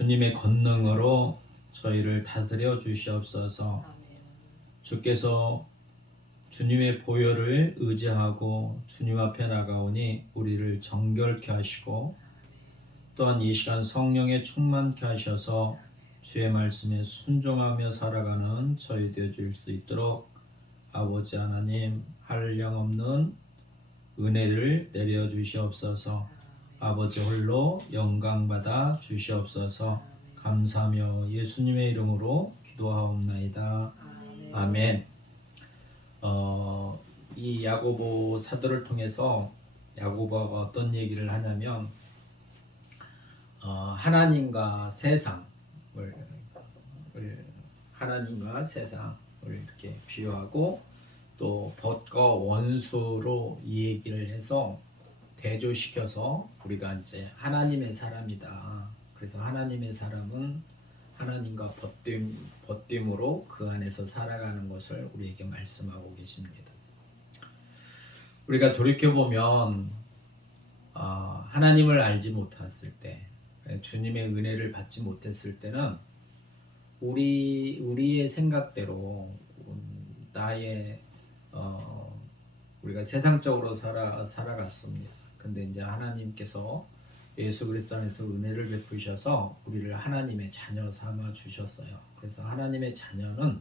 주님의 권능으로 저희를 다스려 주시옵소서. 주께서 주님의 보혈을 의지하고 주님 앞에 나가오니 우리를 정결케 하시고 또한 이 시간 성령에 충만케 하셔서 주의 말씀에 순종하며 살아가는 저희 되어 줄 수 있도록 아버지 하나님 한량없는 은혜를 내려 주시옵소서. 아버지 홀로 영광 받아 주시옵소서. 감사하며 예수님의 이름으로 기도하옵나이다. 아멘. 이 야고보 사도를 통해서 야고보가 어떤 얘기를 하냐면 하나님과 세상을 이렇게 비유하고 또 벗과 원수로 이 얘기를 해서 대조시켜서 우리가 이제 하나님의 사람이다. 그래서 하나님의 사람은 하나님과 벗됨으로 그 안에서 살아가는 것을 우리에게 말씀하고 계십니다. 우리가 돌이켜보면 하나님을 알지 못했을 때, 주님의 은혜를 받지 못했을 때는 우리의 생각대로 나의 우리가 세상적으로 살아갔습니다. 근데 이제 하나님께서 예수 그리스도 안에서 은혜를 베푸셔서 우리를 하나님의 자녀 삼아 주셨어요. 그래서 하나님의 자녀는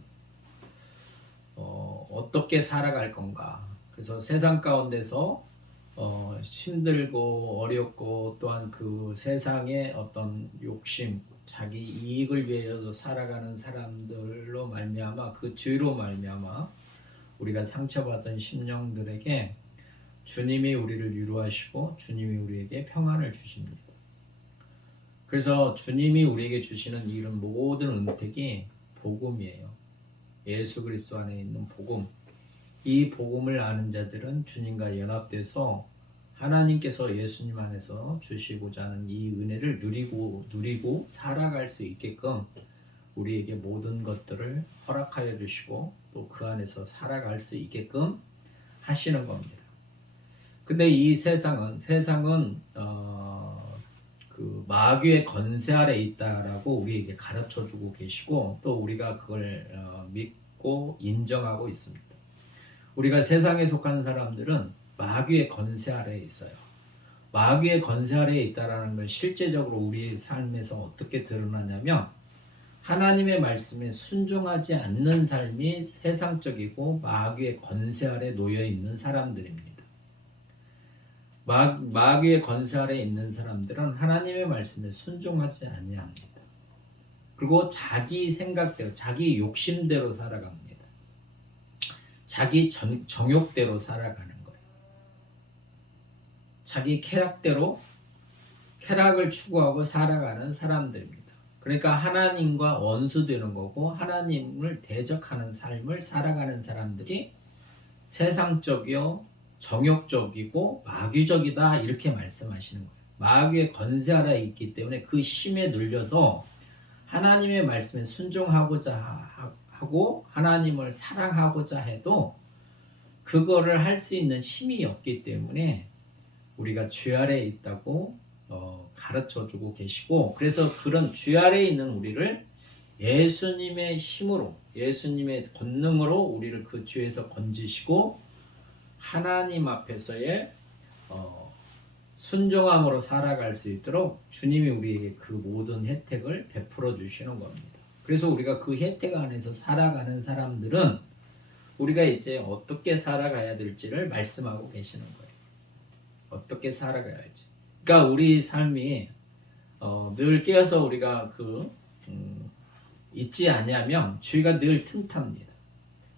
어떻게 살아갈 건가? 그래서 세상 가운데서 힘들고 어렵고 또한 그 세상의 어떤 욕심, 자기 이익을 위해서 살아가는 사람들로 말미암아 그 죄로 말미암아 우리가 상처받은 심령들에게 주님이 우리를 위로하시고 주님이 우리에게 평안을 주십니다. 그래서 주님이 우리에게 주시는 이런 모든 은택이 복음이에요. 예수 그리스도 안에 있는 복음. 이 복음을 아는 자들은 주님과 연합돼서 하나님께서 예수님 안에서 주시고자 하는 이 은혜를 누리고 살아갈 수 있게끔 우리에게 모든 것들을 허락하여 주시고 또 그 안에서 살아갈 수 있게끔 하시는 겁니다. 근데 이 세상은 그 마귀의 권세 아래 있다라고 우리에게 가르쳐 주고 계시고 또 우리가 그걸 믿고 인정하고 있습니다. 우리가 세상에 속한 사람들은 마귀의 권세 아래에 있어요. 마귀의 권세 아래에 있다라는 건 실제적으로 우리 삶에서 어떻게 드러나냐면 하나님의 말씀에 순종하지 않는 삶이 세상적이고 마귀의 권세 아래 놓여 있는 사람들입니다. 마귀의 권세 아래 있는 사람들은 하나님의 말씀에 순종하지 아니합니다. 그리고 자기 생각대로, 자기 욕심대로 살아갑니다. 자기 정욕대로 살아가는 거예요. 자기 쾌락대로 쾌락을 추구하고 살아가는 사람들입니다. 그러니까 하나님과 원수되는 거고 하나님을 대적하는 삶을 살아가는 사람들이 세상적이요 정욕적이고 마귀적이다 이렇게 말씀하시는 거예요. 마귀의 권세 아래에 있기 때문에 그 힘에 눌려서 하나님의 말씀에 순종하고자 하고 하나님을 사랑하고자 해도 그거를 할 수 있는 힘이 없기 때문에 우리가 죄 아래에 있다고 가르쳐 주고 계시고 그래서 그런 죄 아래에 있는 우리를 예수님의 힘으로 예수님의 권능으로 우리를 그 죄에서 건지시고 하나님 앞에서의 순종함으로 살아갈 수 있도록 주님이 우리에게 그 모든 혜택을 베풀어 주시는 겁니다. 그래서 우리가 그 혜택 안에서 살아가는 사람들은 우리가 이제 어떻게 살아가야 될지를 말씀하고 계시는 거예요. 어떻게 살아가야 할지. 그러니까 우리 삶이 늘 깨어서 우리가 있지 아니하면 죄가 늘 틈탑니다.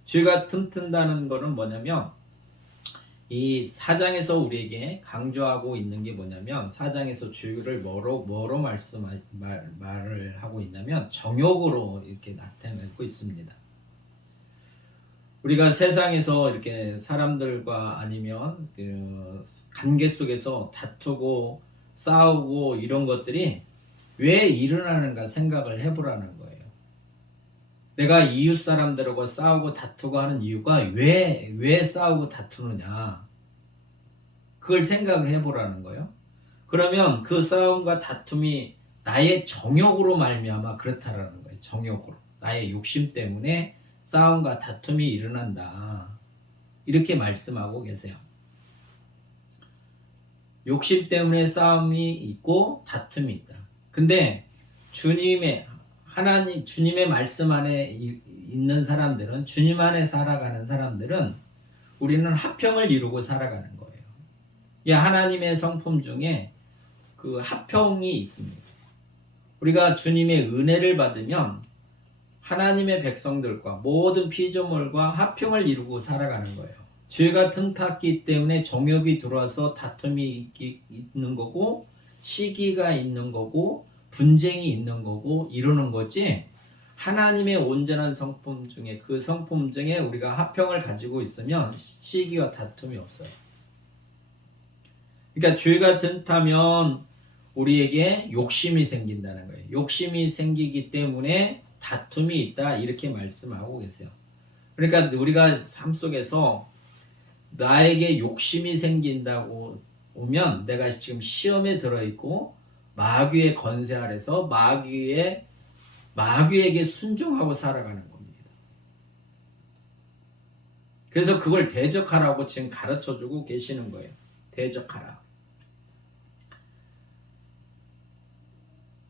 죄가 틈튼다는 것은 뭐냐면 이 4장에서 우리에게 강조하고 있는 게 뭐냐면 4장에서 죄를 뭐로 말을 하고 있냐면 정욕으로 이렇게 나타내고 있습니다. 우리가 세상에서 이렇게 사람들과 아니면 그 관계 속에서 다투고 싸우고 이런 것들이 왜 일어나는가 생각을 해보라는 거예요. 내가 이웃 사람들하고 싸우고 다투고 하는 이유가 왜 싸우고 다투느냐. 그걸 생각해 보라는 거예요. 그러면 그 싸움과 다툼이 나의 정욕으로 말미암아 그렇다라는 거예요. 정욕으로. 나의 욕심 때문에 싸움과 다툼이 일어난다. 이렇게 말씀하고 계세요. 욕심 때문에 싸움이 있고 다툼이 있다. 근데 주님의 말씀 안에 있는 사람들은, 주님 안에 살아가는 사람들은 우리는 화평을 이루고 살아가는 거예요. 이 하나님의 성품 중에 그 화평이 있습니다. 우리가 주님의 은혜를 받으면 하나님의 백성들과 모든 피조물과 화평을 이루고 살아가는 거예요. 죄가 틈탔기 때문에 정욕이 들어와서 다툼이 있는 거고, 시기가 있는 거고, 분쟁이 있는 거고 이러는 거지, 하나님의 온전한 성품 중에, 그 성품 중에 우리가 화평을 가지고 있으면 시기와 다툼이 없어요. 그러니까 죄가 틈타면 우리에게 욕심이 생긴다는 거예요. 욕심이 생기기 때문에 다툼이 있다, 이렇게 말씀하고 계세요. 그러니까 우리가 삶 속에서 나에게 욕심이 생긴다고 오면 내가 지금 시험에 들어있고 마귀의 권세 아래서 마귀에게 순종하고 살아가는 겁니다. 그래서 그걸 대적하라고 지금 가르쳐주고 계시는 거예요. 대적하라.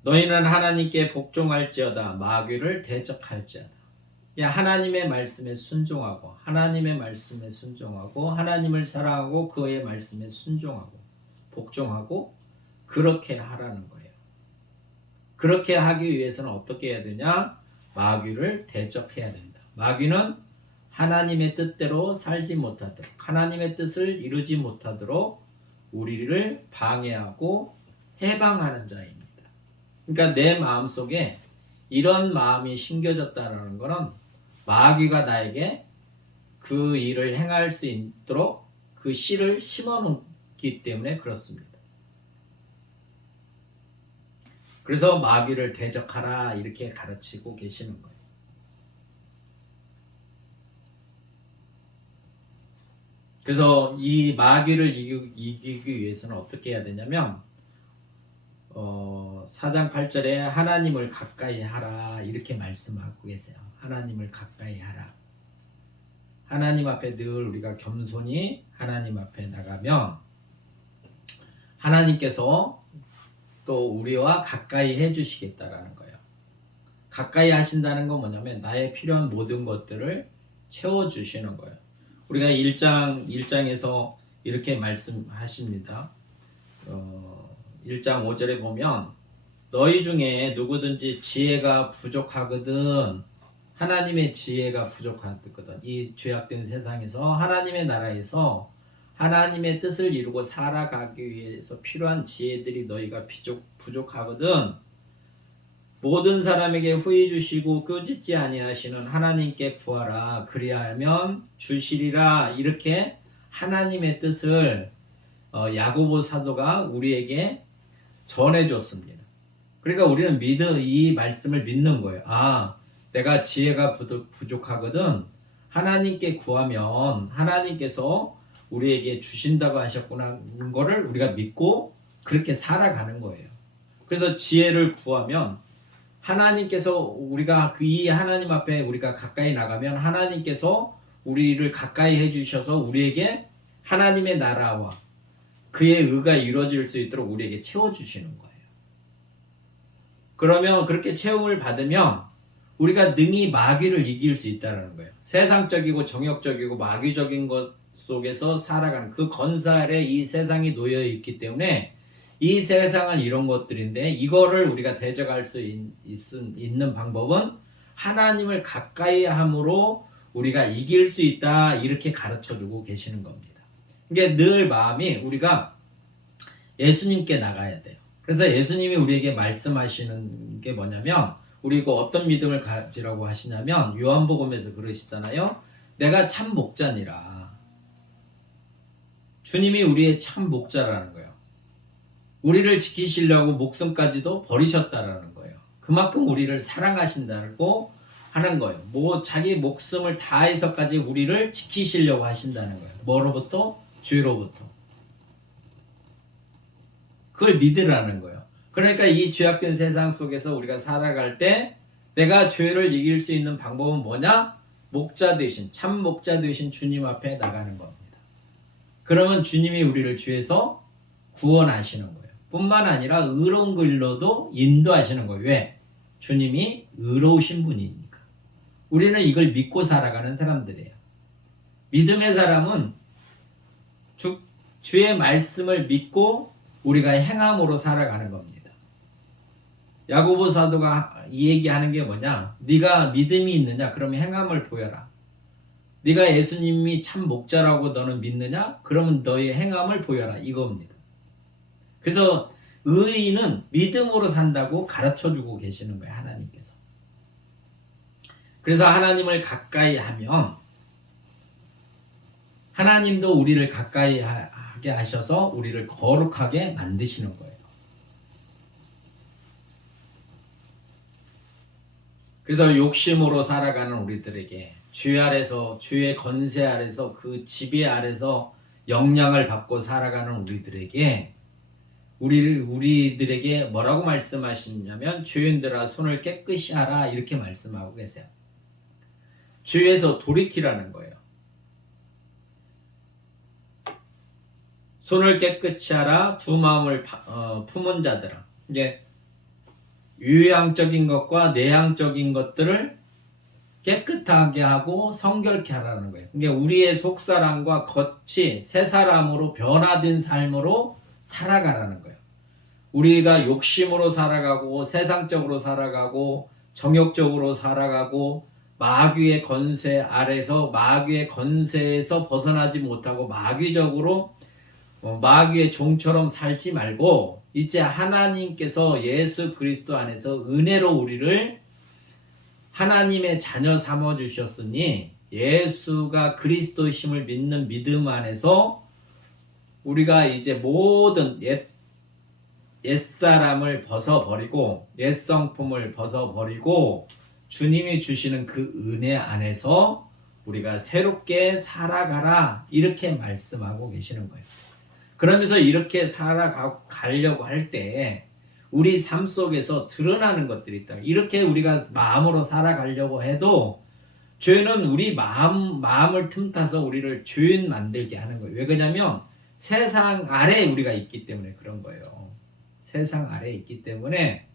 너희는 하나님께 복종할지어다 마귀를 대적할지어다. 하나님의 말씀에 순종하고, 하나님의 말씀에 순종하고, 하나님을 사랑하고 그의 말씀에 순종하고 복종하고 그렇게 하라는 거예요. 그렇게 하기 위해서는 어떻게 해야 되냐? 마귀를 대적해야 된다. 마귀는 하나님의 뜻대로 살지 못하도록, 하나님의 뜻을 이루지 못하도록 우리를 방해하고 해방하는 자입니다. 그러니까 내 마음속에 이런 마음이 심겨졌다는 것은 마귀가 나에게 그 일을 행할 수 있도록 그 씨를 심어놓기 때문에 그렇습니다. 그래서 마귀를 대적하라, 이렇게 가르치고 계시는 거예요. 그래서 이 마귀를 이기기 위해서는 어떻게 해야 되냐면 4장 8절에 하나님을 가까이 하라, 이렇게 말씀하고 계세요. 하나님을 가까이 하라. 하나님 앞에 늘 우리가 겸손히 하나님 앞에 나가면 하나님께서 또 우리와 가까이 해주시겠다라는 거예요. 가까이 하신다는 건 뭐냐면 나의 필요한 모든 것들을 채워주시는 거예요. 우리가 1장에서 이렇게 말씀하십니다. 1장 5절에 보면 너희 중에 누구든지 지혜가 부족하거든, 하나님의 지혜가 부족하거든, 이 죄악된 세상에서 하나님의 나라에서 하나님의 뜻을 이루고 살아가기 위해서 필요한 지혜들이 너희가 부족하거든, 모든 사람에게 후히 주시고 꾸짖지 아니하시는 하나님께 구하라, 그리하면 주시리라. 이렇게 하나님의 뜻을 야고보 사도가 우리에게 전해줬습니다. 그러니까 우리는 이 말씀을 믿는 거예요. 내가 지혜가 부족하거든, 하나님께 구하면 하나님께서 우리에게 주신다고 하셨구나, 거를 우리가 믿고 그렇게 살아가는 거예요. 그래서 지혜를 구하면 하나님께서, 우리가 이 하나님 앞에 우리가 가까이 나가면 하나님께서 우리를 가까이 해주셔서 우리에게 하나님의 나라와 그의 의가 이루어질 수 있도록 우리에게 채워주시는 거예요. 그러면 그렇게 채움을 받으면 우리가 능히 마귀를 이길 수 있다는 거예요. 세상적이고 정욕적이고 마귀적인 것 속에서 살아가는 그 권세 아래 이 세상이 놓여 있기 때문에, 이 세상은 이런 것들인데 이거를 우리가 대적할 수 있는 방법은 하나님을 가까이 함으로 우리가 이길 수 있다, 이렇게 가르쳐주고 계시는 겁니다. 이게 늘 마음이 우리가 예수님께 나가야 돼요. 그래서 예수님이 우리에게 말씀하시는 게 뭐냐면, 우리가 어떤 믿음을 가지라고 하시냐면 요한복음에서 그러시잖아요. 내가 참 목자니라. 주님이 우리의 참 목자라는 거예요. 우리를 지키시려고 목숨까지도 버리셨다라는 거예요. 그만큼 우리를 사랑하신다고 하는 거예요. 자기 목숨을 다해서까지 우리를 지키시려고 하신다는 거예요. 뭐로부터? 죄로부터. 그걸 믿으라는 거예요. 그러니까 이 죄악된 세상 속에서 우리가 살아갈 때 내가 죄를 이길 수 있는 방법은 뭐냐? 목자 되신, 참 목자 되신 주님 앞에 나가는 겁니다. 그러면 주님이 우리를 죄에서 구원하시는 거예요. 뿐만 아니라 의로운 길로도 인도하시는 거예요. 왜? 주님이 의로우신 분이니까. 우리는 이걸 믿고 살아가는 사람들이에요. 믿음의 사람은 주의 말씀을 믿고 우리가 행함으로 살아가는 겁니다. 야고보 사도가 이 얘기하는 게 뭐냐? 네가 믿음이 있느냐? 그러면 행함을 보여라. 네가 예수님이 참 목자라고 너는 믿느냐? 그러면 너의 행함을 보여라. 이겁니다. 그래서 의인은 믿음으로 산다고 가르쳐주고 계시는 거예요. 하나님께서. 그래서 하나님을 가까이 하면 하나님도 우리를 가까이 하게 하셔서 우리를 거룩하게 만드시는 거예요. 그래서 욕심으로 살아가는 우리들에게 죄 아래서, 죄의 건세 아래서, 그 지배 아래서 영향을 받고 살아가는 우리들에게 우리들에게 뭐라고 말씀하시냐면 죄인들아 손을 깨끗이 하라 이렇게 말씀하고 계세요. 죄에서 돌이키라는 거예요. 손을 깨끗이 하라 두 마음을 품은 자들아. 이제 외향적인 것과 내향적인 것들을 깨끗하게 하고 성결케 하라는 거예요. 그러니까 우리의 속사람과 겉이 새 사람으로 변화된 삶으로 살아가라는 거예요. 우리가 욕심으로 살아가고 세상적으로 살아가고 정욕적으로 살아가고 마귀의 건세 아래서 마귀의 건세에서 벗어나지 못하고 마귀적으로 마귀의 종처럼 살지 말고 이제 하나님께서 예수 그리스도 안에서 은혜로 우리를 하나님의 자녀 삼아 주셨으니 예수가 그리스도심을 믿는 믿음 안에서 우리가 이제 모든 옛사람을 벗어버리고 옛성품을 벗어버리고 주님이 주시는 그 은혜 안에서 우리가 새롭게 살아가라 이렇게 말씀하고 계시는 거예요. 그러면서 이렇게 살아가려고 할 때 우리 삶 속에서 드러나는 것들이 있다. 이렇게 우리가 마음으로 살아가려고 해도 죄는 우리 마음을 틈타서 우리를 죄인 만들게 하는 거예요. 왜 그러냐면 세상 아래에 우리가 있기 때문에 그런 거예요. 세상 아래에 있기 때문에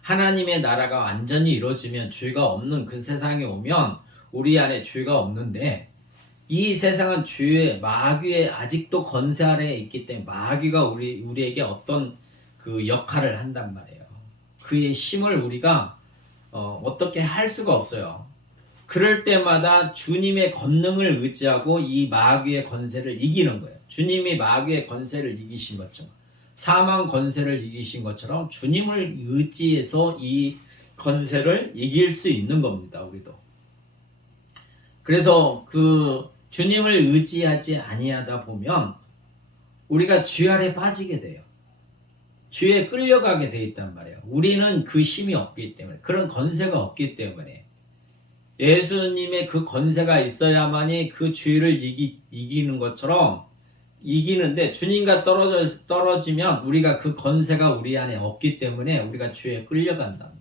하나님의 나라가 완전히 이루어지면 죄가 없는 그 세상에 오면 우리 안에 죄가 없는데 이 세상은 죄의 마귀의 아직도 건세 아래에 있기 때문에 마귀가 우리에게 어떤 그 역할을 한단 말이에요. 그의 힘을 우리가 어떻게 할 수가 없어요. 그럴 때마다 주님의 권능을 의지하고 이 마귀의 건세를 이기는 거예요. 주님이 마귀의 건세를 이기신 것처럼 사망 건세를 이기신 것처럼 주님을 의지해서 이 건세를 이길 수 있는 겁니다. 우리도. 그래서 그 주님을 의지하지 아니하다 보면 우리가 죄 아래 빠지게 돼요. 죄에 끌려가게 돼 있단 말이에요. 우리는 그 힘이 없기 때문에, 그런 건세가 없기 때문에 예수님의 그 건세가 있어야만이 그 죄를 이기는 것처럼 이기는데 주님과 떨어지면 우리가 그 건세가 우리 안에 없기 때문에 우리가 죄에 끌려간다.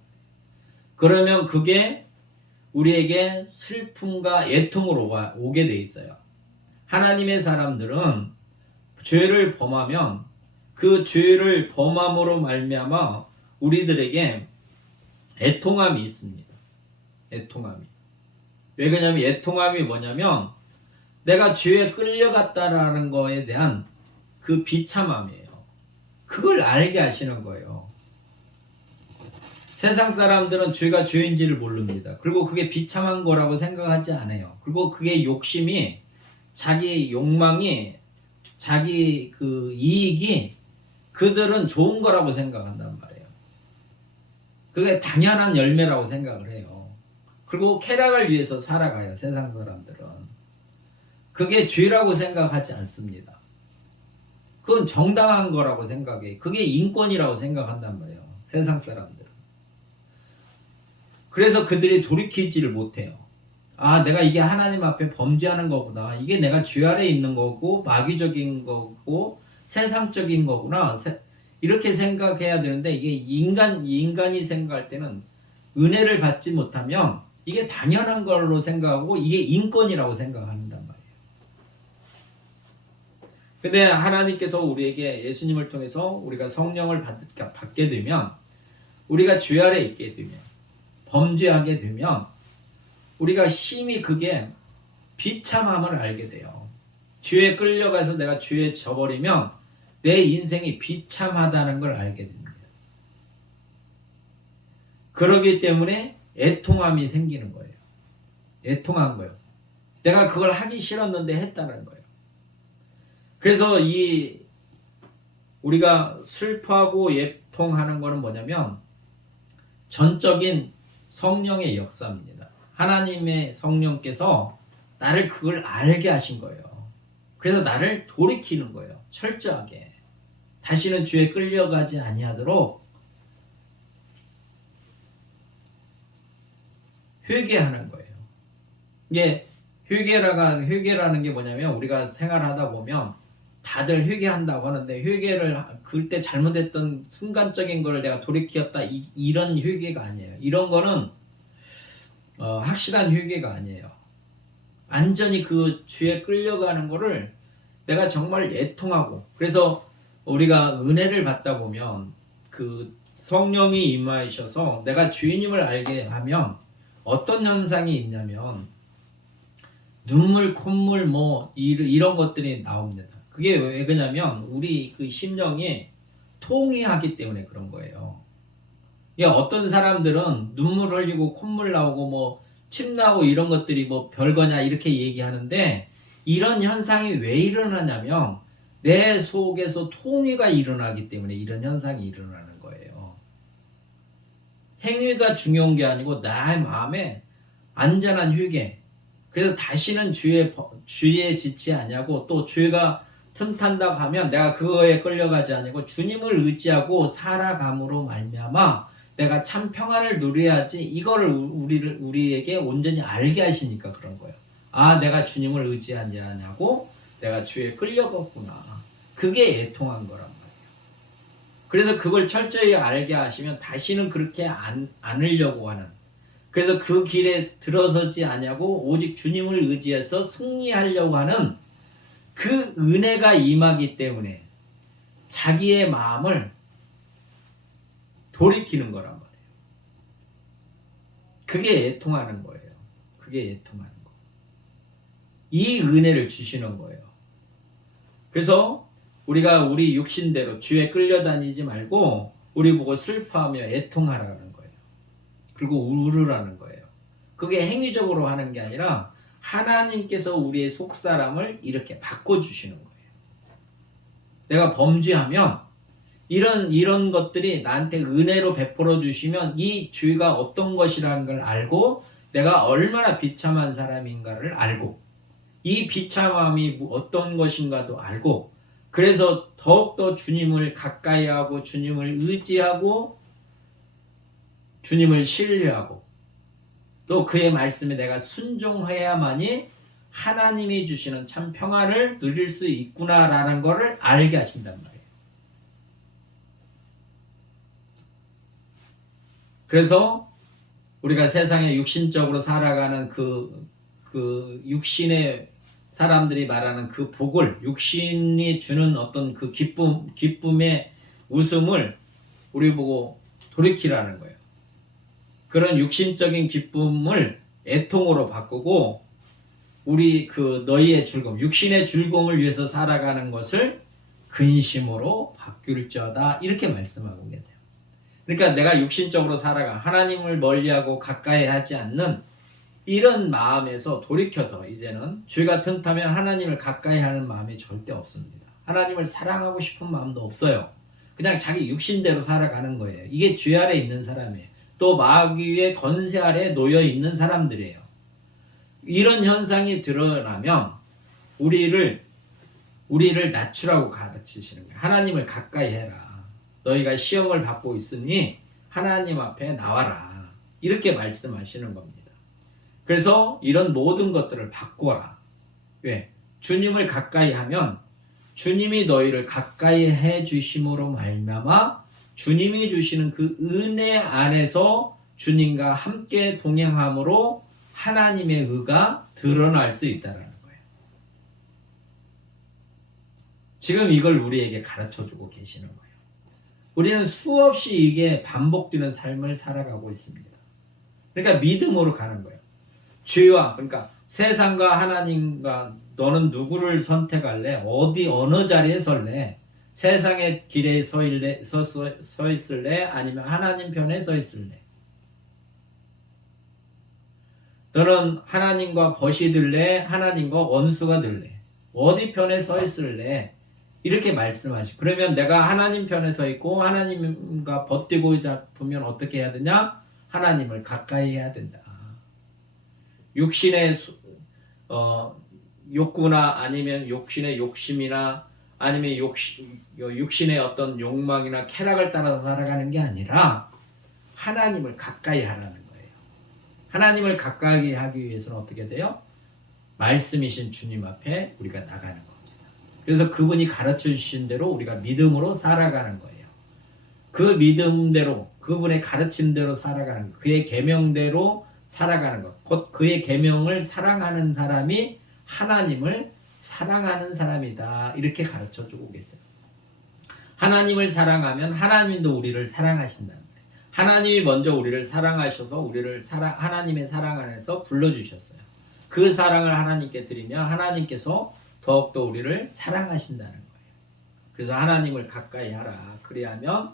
그러면 그게 우리에게 슬픔과 애통으로 오게 돼 있어요. 하나님의 사람들은 죄를 범하면 그 죄를 범함으로 말미암아 우리들에게 애통함이 있습니다. 애통함이. 왜 그러냐면 애통함이 뭐냐면 내가 죄에 끌려갔다라는 거에 대한 그 비참함이에요. 그걸 알게 하시는 거예요. 세상 사람들은 죄가 죄인지를 모릅니다. 그리고 그게 비참한 거라고 생각하지 않아요. 그리고 그게 욕심이 자기 욕망이 자기 그 이익이 그들은 좋은 거라고 생각한단 말이에요. 그게 당연한 열매라고 생각을 해요. 그리고 쾌락을 위해서 살아가요. 세상 사람들은. 그게 죄라고 생각하지 않습니다. 그건 정당한 거라고 생각해. 그게 인권이라고 생각한단 말이에요. 세상 사람들은. 그래서 그들이 돌이키지를 못해요. 아, 내가 이게 하나님 앞에 범죄하는 거구나. 이게 내가 죄 아래 있는 거고 마귀적인 거고 세상적인 거구나. 이렇게 생각해야 되는데 이게 인간이 생각할 때는 은혜를 받지 못하면 이게 당연한 걸로 생각하고 이게 인권이라고 생각한단 말이에요. 근데 하나님께서 우리에게 예수님을 통해서 우리가 성령을 받게 되면 우리가 죄 아래 있게 되면 범죄하게 되면 우리가 심히 그게 비참함을 알게 돼요. 죄에 끌려가서 내가 죄에 져버리면 내 인생이 비참하다는 걸 알게 됩니다. 그러기 때문에 애통함이 생기는 거예요. 애통한 거예요. 내가 그걸 하기 싫었는데 했다는 거예요. 그래서 우리가 슬퍼하고 애통하는 거는 뭐냐면 전적인 성령의 역사입니다. 하나님의 성령께서 나를 그걸 알게 하신 거예요. 그래서 나를 돌이키는 거예요. 철저하게. 다시는 죄에 끌려가지 아니하도록 회개하는 거예요. 이게 회개라는 게 뭐냐면 우리가 생활하다 보면 다들 회개한다고 하는데 회개를 그때 잘못했던 순간적인 거를 내가 돌이켰다 이런 회개가 아니에요. 이런 거는 확실한 회개가 아니에요. 완전히 그 죄에 끌려가는 거를 내가 정말 애통하고 그래서 우리가 은혜를 받다 보면 그 성령이 임하셔서 내가 주님을 알게 하면 어떤 현상이 있냐면 눈물, 콧물 뭐 이런 것들이 나옵니다. 그게 왜 그러냐면 우리 그 심령이 통해하기 때문에 그런 거예요. 어떤 사람들은 눈물 흘리고 콧물 나오고 뭐 침 나오고 이런 것들이 뭐 별거냐 이렇게 얘기하는데 이런 현상이 왜 일어나냐면 내 속에서 통해가 일어나기 때문에 이런 현상이 일어나는 거예요. 행위가 중요한 게 아니고 나의 마음에 안전한 회개. 그래서 다시는 죄에 지치 아니하고 또 죄가 틈탄다고 하면 내가 그거에 끌려가지 아니고 주님을 의지하고 살아감으로 말미암아 내가 참 평안을 누려야지 이거를 우리에게 온전히 알게 하시니까 그런 거예요. 아, 내가 주님을 의지하지 않냐고 내가 죄에 끌려갔구나. 그게 애통한 거란 말이에요. 그래서 그걸 철저히 알게 하시면 다시는 그렇게 않으려고 하는 그래서 그 길에 들어서지 않냐고 오직 주님을 의지해서 승리하려고 하는 그 은혜가 임하기 때문에 자기의 마음을 돌이키는 거란 말이에요. 그게 애통하는 거예요. 그게 애통하는 거. 이 은혜를 주시는 거예요. 그래서 우리가 우리 육신대로 죄에 끌려다니지 말고 우리 보고 슬퍼하며 애통하라는 거예요. 그리고 울으라는 거예요. 그게 행위적으로 하는 게 아니라 하나님께서 우리의 속사람을 이렇게 바꿔주시는 거예요. 내가 범죄하면 이런 것들이 나한테 은혜로 베풀어 주시면 이 죄가 어떤 것이라는 걸 알고 내가 얼마나 비참한 사람인가를 알고 이 비참함이 어떤 것인가도 알고 그래서 더욱더 주님을 가까이 하고 주님을 의지하고 주님을 신뢰하고 또 그의 말씀에 내가 순종해야만이 하나님이 주시는 참 평안을 누릴 수 있구나라는 것을 알게 하신단 말이에요. 그래서 우리가 세상에 육신적으로 살아가는 그 육신의 사람들이 말하는 그 복을 육신이 주는 어떤 그 기쁨의 웃음을 우리 보고 돌이키라는 거예요. 그런 육신적인 기쁨을 애통으로 바꾸고 우리 너희의 즐거움, 육신의 즐거움을 위해서 살아가는 것을 근심으로 바꿀지어다 이렇게 말씀하고 계세요. 그러니까 내가 육신적으로 살아가 하나님을 멀리하고 가까이 하지 않는 이런 마음에서 돌이켜서 이제는 죄가 틈타면 하나님을 가까이 하는 마음이 절대 없습니다. 하나님을 사랑하고 싶은 마음도 없어요. 그냥 자기 육신대로 살아가는 거예요. 이게 죄 아래 있는 사람이에요. 또 마귀의 권세 아래 놓여 있는 사람들이에요. 이런 현상이 드러나면 우리를 낮추라고 가르치시는 거예요. 하나님을 가까이 해라. 너희가 시험을 받고 있으니 하나님 앞에 나와라. 이렇게 말씀하시는 겁니다. 그래서 이런 모든 것들을 바꿔라. 왜? 주님을 가까이 하면 주님이 너희를 가까이 해 주심으로 말미암아 주님이 주시는 그 은혜 안에서 주님과 함께 동행함으로 하나님의 의가 드러날 수 있다라는 거예요. 지금 이걸 우리에게 가르쳐주고 계시는 거예요. 우리는 수없이 이게 반복되는 삶을 살아가고 있습니다. 그러니까 믿음으로 가는 거예요. 주와, 그러니까 세상과 하나님과 너는 누구를 선택할래? 어느 자리에 설래? 세상의 길에 서 있을래? 아니면 하나님 편에 서 있을래? 너는 하나님과 벗이 들래? 하나님과 원수가 들래? 어디 편에 서 있을래? 이렇게 말씀하시고, 그러면 내가 하나님 편에 서 있고 하나님과 버티고 잡으면 어떻게 해야 되냐? 하나님을 가까이 해야 된다. 육신의 욕구나 아니면 욕신의 욕심이나 아니면 육신의 어떤 욕망이나 쾌락을 따라서 살아가는 게 아니라 하나님을 가까이 하라는 거예요. 하나님을 가까이 하기 위해서는 어떻게 돼요? 말씀이신 주님 앞에 우리가 나가는 겁니다. 그래서 그분이 가르쳐 주신 대로 우리가 믿음으로 살아가는 거예요. 그 믿음대로 그분의 가르침대로 살아가는 것, 그의 계명대로 살아가는 것, 곧 그의 계명을 사랑하는 사람이 하나님을 사랑하는 사람이다. 이렇게 가르쳐주고 계세요. 하나님을 사랑하면 하나님도 우리를 사랑하신다는 거예요. 하나님이 먼저 우리를 사랑하셔서 우리를 하나님의 사랑 안에서 불러주셨어요. 그 사랑을 하나님께 드리면 하나님께서 더욱더 우리를 사랑하신다는 거예요. 그래서 하나님을 가까이 하라. 그리하면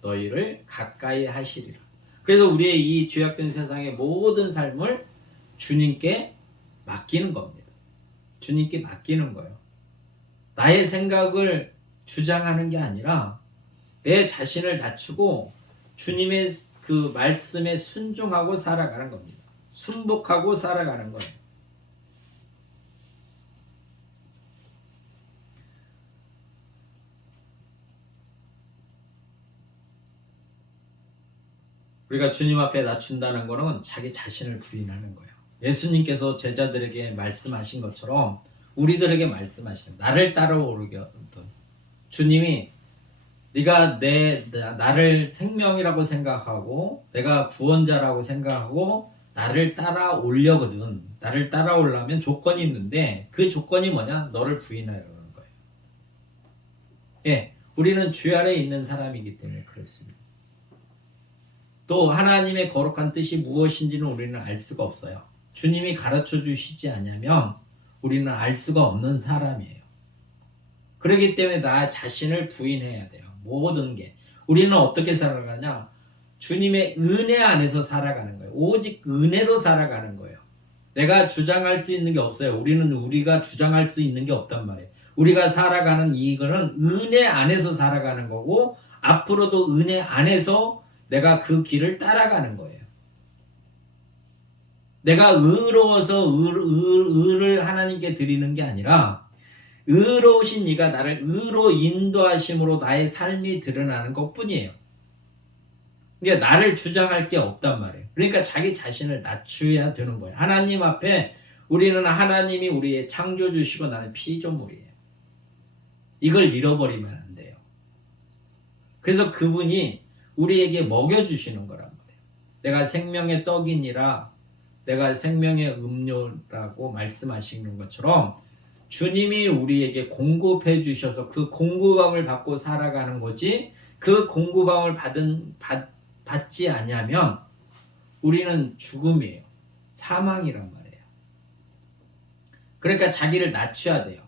너희를 가까이 하시리라. 그래서 우리의 이 죄악된 세상의 모든 삶을 주님께 맡기는 겁니다. 주님께 맡기는 거예요. 나의 생각을 주장하는 게 아니라 내 자신을 낮추고 주님의 그 말씀에 순종하고 살아가는 겁니다. 순복하고 살아가는 거예요. 우리가 주님 앞에 낮춘다는 것은 자기 자신을 부인하는 거예요. 예수님께서 제자들에게 말씀하신 것처럼 우리들에게 말씀하시는, 나를 따라오르게 하던 주님이 네가 나를 생명이라고 생각하고 내가 구원자라고 생각하고 나를 따라오려거든. 나를 따라오려면 조건이 있는데 그 조건이 뭐냐? 너를 부인하려는 거예요. 예, 우리는 죄 아래 있는 사람이기 때문에 그렇습니다. 또 하나님의 거룩한 뜻이 무엇인지는 우리는 알 수가 없어요. 주님이 가르쳐 주시지 않으면 우리는 알 수가 없는 사람이에요. 그렇기 때문에 나 자신을 부인해야 돼요. 모든 게. 우리는 어떻게 살아가냐? 주님의 은혜 안에서 살아가는 거예요. 오직 은혜로 살아가는 거예요. 내가 주장할 수 있는 게 없어요. 우리가 주장할 수 있는 게 없단 말이에요. 우리가 살아가는 이거는 은혜 안에서 살아가는 거고 앞으로도 은혜 안에서 내가 그 길을 따라가는 거예요. 내가 의로워서 의를 하나님께 드리는 게 아니라 의로우신 이가 나를 의로 인도하심으로 나의 삶이 드러나는 것뿐이에요. 그러니까 나를 주장할 게 없단 말이에요. 그러니까 자기 자신을 낮춰야 되는 거예요. 하나님 앞에 우리는 하나님이 우리의 창조주시고 나는 피조물이에요. 이걸 잃어버리면 안 돼요. 그래서 그분이 우리에게 먹여주시는 거란 말이에요. 내가 생명의 떡이니라, 내가 생명의 음료라고 말씀하시는 것처럼 주님이 우리에게 공급해 주셔서 그 공급함을 받고 살아가는 거지, 그 공급함을 받지 않으면 우리는 죽음이에요. 사망이란 말이에요. 그러니까 자기를 낮춰야 돼요.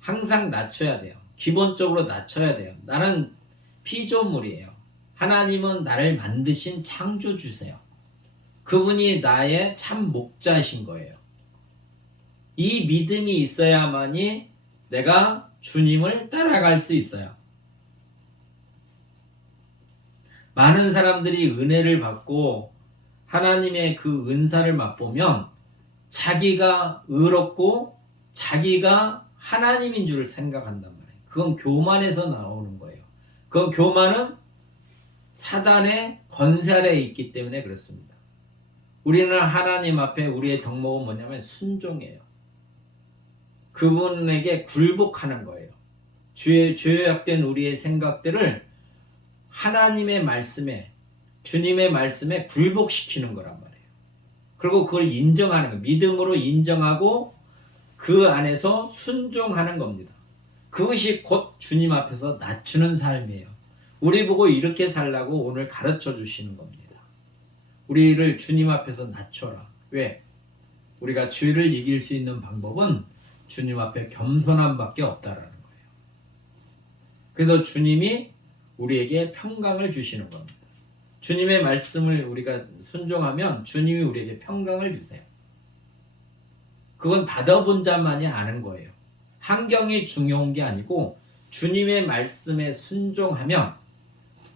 항상 낮춰야 돼요. 기본적으로 낮춰야 돼요. 나는 피조물이에요. 하나님은 나를 만드신 창조주세요. 그분이 나의 참 목자이신 거예요. 이 믿음이 있어야만이 내가 주님을 따라갈 수 있어요. 많은 사람들이 은혜를 받고 하나님의 그 은사를 맛보면 자기가 의롭고 자기가 하나님인 줄 생각한단 말이에요. 그건 교만에서 나오는 거예요. 그 교만은 사단의 권세 아래에 있기 때문에 그렇습니다. 우리는 하나님 앞에 우리의 덕목은 뭐냐면 순종이에요. 그분에게 굴복하는 거예요. 죄악된 우리의 생각들을 하나님의 말씀에, 주님의 말씀에 굴복시키는 거란 말이에요. 그리고 그걸 인정하는 거예요. 믿음으로 인정하고 그 안에서 순종하는 겁니다. 그것이 곧 주님 앞에서 낮추는 삶이에요. 우리 보고 이렇게 살라고 오늘 가르쳐 주시는 겁니다. 우리를 주님 앞에서 낮춰라. 왜? 우리가 죄를 이길 수 있는 방법은 주님 앞에 겸손함밖에 없다라는 거예요. 그래서 주님이 우리에게 평강을 주시는 겁니다. 주님의 말씀을 우리가 순종하면 주님이 우리에게 평강을 주세요. 그건 받아본 자만이 아는 거예요. 환경이 중요한 게 아니고 주님의 말씀에 순종하면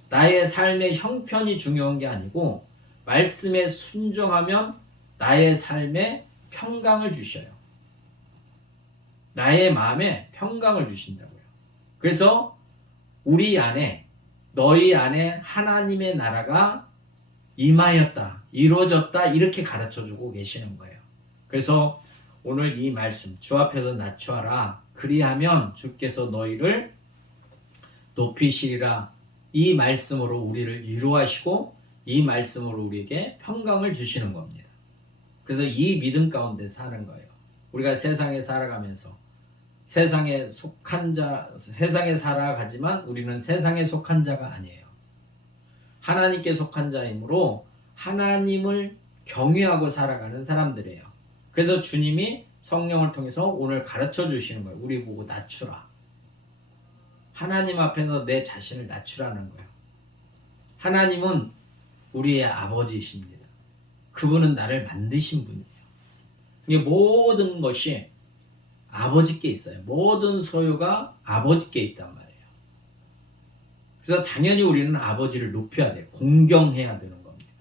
나의 삶의 형편이 중요한 게 아니고 말씀에 순종하면 나의 삶에 평강을 주셔요. 나의 마음에 평강을 주신다고요. 그래서 우리 안에, 너희 안에 하나님의 나라가 임하였다, 이루어졌다, 이렇게 가르쳐주고 계시는 거예요. 그래서 오늘 이 말씀, 주 앞에서 낮추어라, 그리하면 주께서 너희를 높이시리라, 이 말씀으로 우리를 위로하시고 이 말씀으로 우리에게 평강을 주시는 겁니다. 그래서 이 믿음 가운데 사는 거예요. 우리가 세상에 살아가면서 세상에 속한 자, 세상에 살아가지만 우리는 세상에 속한 자가 아니에요. 하나님께 속한 자이므로 하나님을 경외하고 살아가는 사람들이에요. 그래서 주님이 성령을 통해서 오늘 가르쳐 주시는 거예요. 우리 보고 낮추라. 하나님 앞에서 내 자신을 낮추라는 거예요. 하나님은 우리의 아버지이십니다. 그분은 나를 만드신 분이에요. 이게 모든 것이 아버지께 있어요. 모든 소유가 아버지께 있단 말이에요. 그래서 당연히 우리는 아버지를 높여야 돼요. 공경해야 되는 겁니다.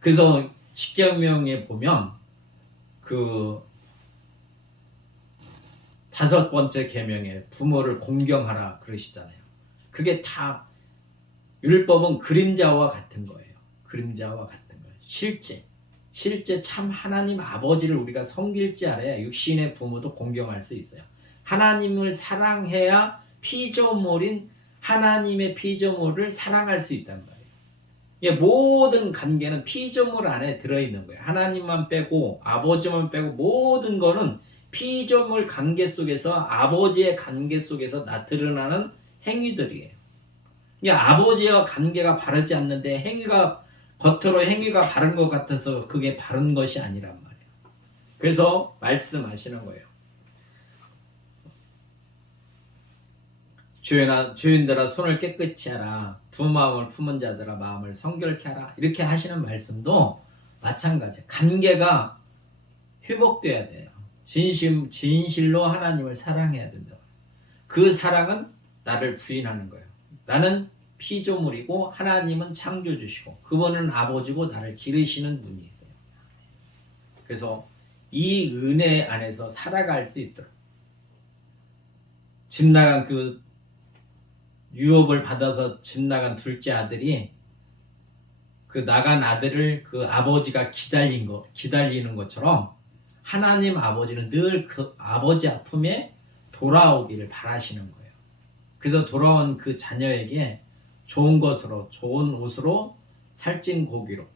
그래서 십계명에 보면 그 5번째 계명에 부모를 공경하라 그러시잖아요. 그게 다 율법은 그림자와 같은 거예요. 그림자와 같은 거예요. 실제 참 하나님 아버지를 우리가 섬길 줄 알아야 육신의 부모도 공경할 수 있어요. 하나님을 사랑해야 피조물인 하나님의 피조물을 사랑할 수 있단 말이에요. 이게 모든 관계는 피조물 안에 들어있는 거예요. 하나님만 빼고 아버지만 빼고 모든 거는 피조물 관계 속에서 아버지의 관계 속에서 나타나는 행위들이에요. 아버지와 관계가 바르지 않는데 겉으로 행위가 바른 것 같아서 그게 바른 것이 아니란 말이에요. 그래서 말씀하시는 거예요. 주인들아 손을 깨끗이 하라. 두 마음을 품은 자들아 마음을 성결케 하라. 이렇게 하시는 말씀도 마찬가지예요. 관계가 회복돼야 돼요. 진실로 하나님을 사랑해야 된다. 그 사랑은 나를 부인하는 거예요. 나는 피조물이고 하나님은 창조주시고 그분은 아버지고 나를 기르시는 분이 있어요. 그래서 이 은혜 안에서 살아갈 수 있도록 집 나간 그 유업을 받아서 집 나간 둘째 아들이 그 나간 아들을 그 아버지가 기다리는 것처럼 하나님 아버지는 늘 그 아버지 아픔에 돌아오기를 바라시는 거예요. 그래서 돌아온 그 자녀에게 좋은 것으로, 좋은 옷으로, 살찐 고기로,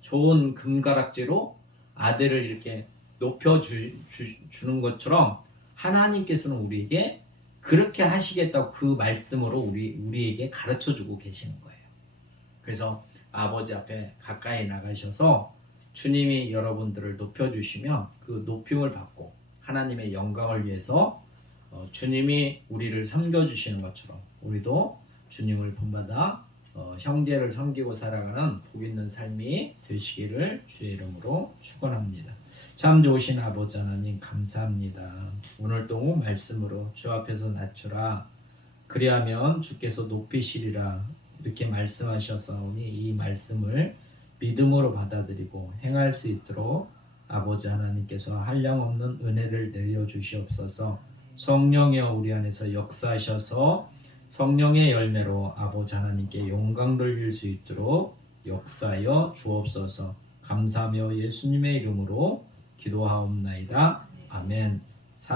좋은 금가락지로 아들을 이렇게 높여주는 것처럼 하나님께서는 우리에게 그렇게 하시겠다고 그 말씀으로 우리에게 가르쳐주고 계시는 거예요. 그래서 아버지 앞에 가까이 나가셔서 주님이 여러분들을 높여주시면 그 높임을 받고 하나님의 영광을 위해서 주님이 우리를 섬겨주시는 것처럼 우리도 주님을 본받아 형제를 섬기고 살아가는 복 있는 삶이 되시기를 주의 이름으로 축원합니다. 참 좋으신 아버지 하나님 감사합니다. 오늘도 말씀으로 주 앞에서 낮추라 그리하면 주께서 높이시리라 이렇게 말씀하셔서오니 이 말씀을 믿음으로 받아들이고 행할 수 있도록 아버지 하나님께서 한량없는 은혜를 내려주시옵소서. 성령이여 우리 안에서 역사하셔서 성령의 열매로 아버지 하나님께 영광 돌릴 수 있도록 역사하여 주옵소서. 감사하며 예수님의 이름으로 기도하옵나이다. 아멘.